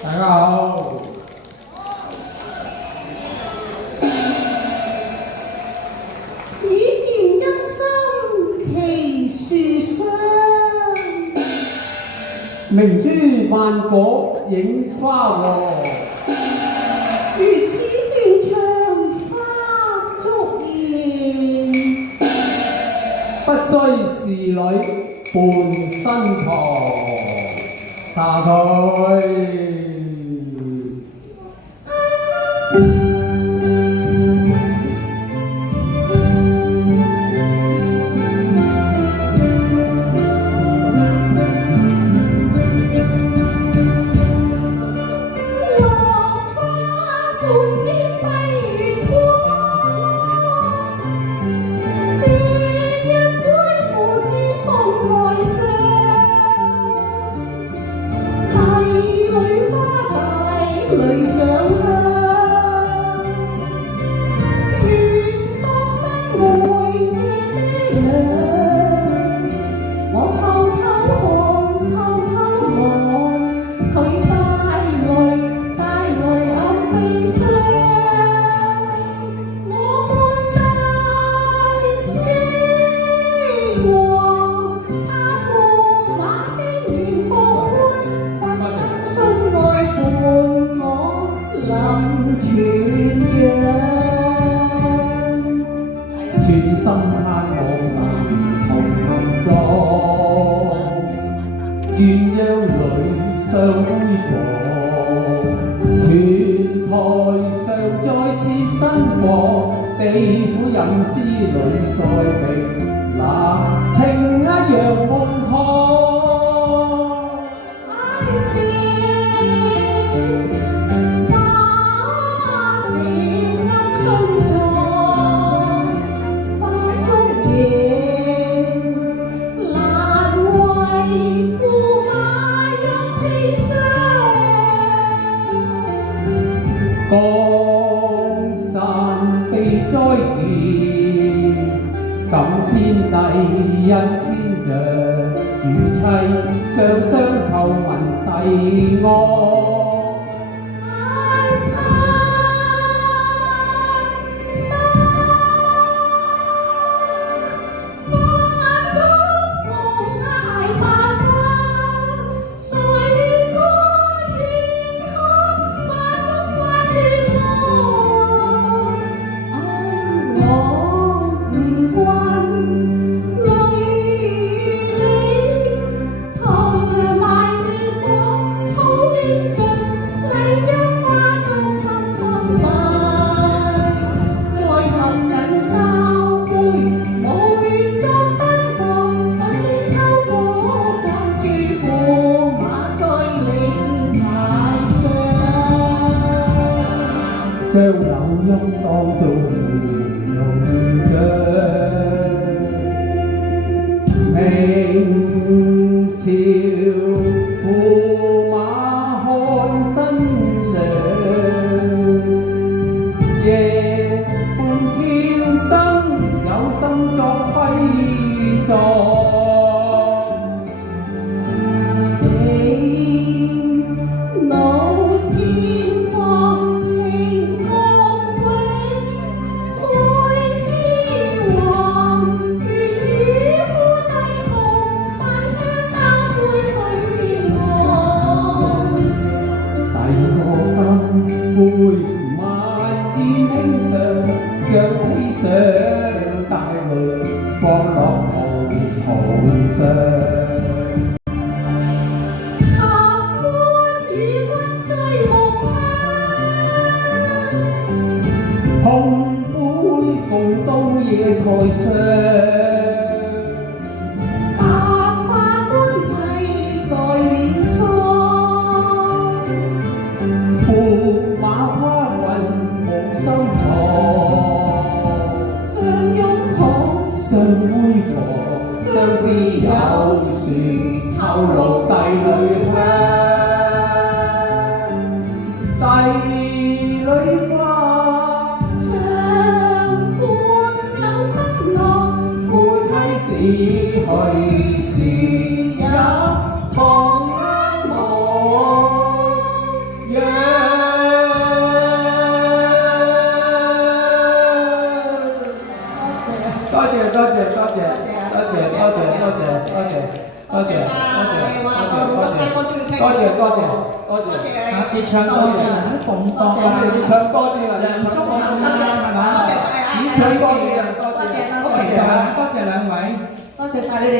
大家好。只見一生奇樹霜，明珠萬果映花黃，如此斷腸花燭焰。不須仕女伴身旁，灑退。寸心盼望能同過，鴛鴦裏相會過，團台上再次新過，地府隱思裏再平，那平一樣空空。江山被災劫，感先帝因天着如妻，雙雙叩問帝安。將柳陰當做芙蓉漿，明朝駙馬看新娘，夜半挑燈有心作徽狀。杯晚煙輕上，將披上大淚放落葡萄上。碰杯共到夜台上。相會過，相知有樹透露帝女香，帝女花。長伴有心樂。多謝多謝多謝多謝多謝多謝多謝多謝多謝多謝，下次唱多啲啦，啲鳳歌咁你唱多啲啦，你唱多啲啦，係嘛？你唱多啲啊，多謝，多謝兩位。多謝晒你哋。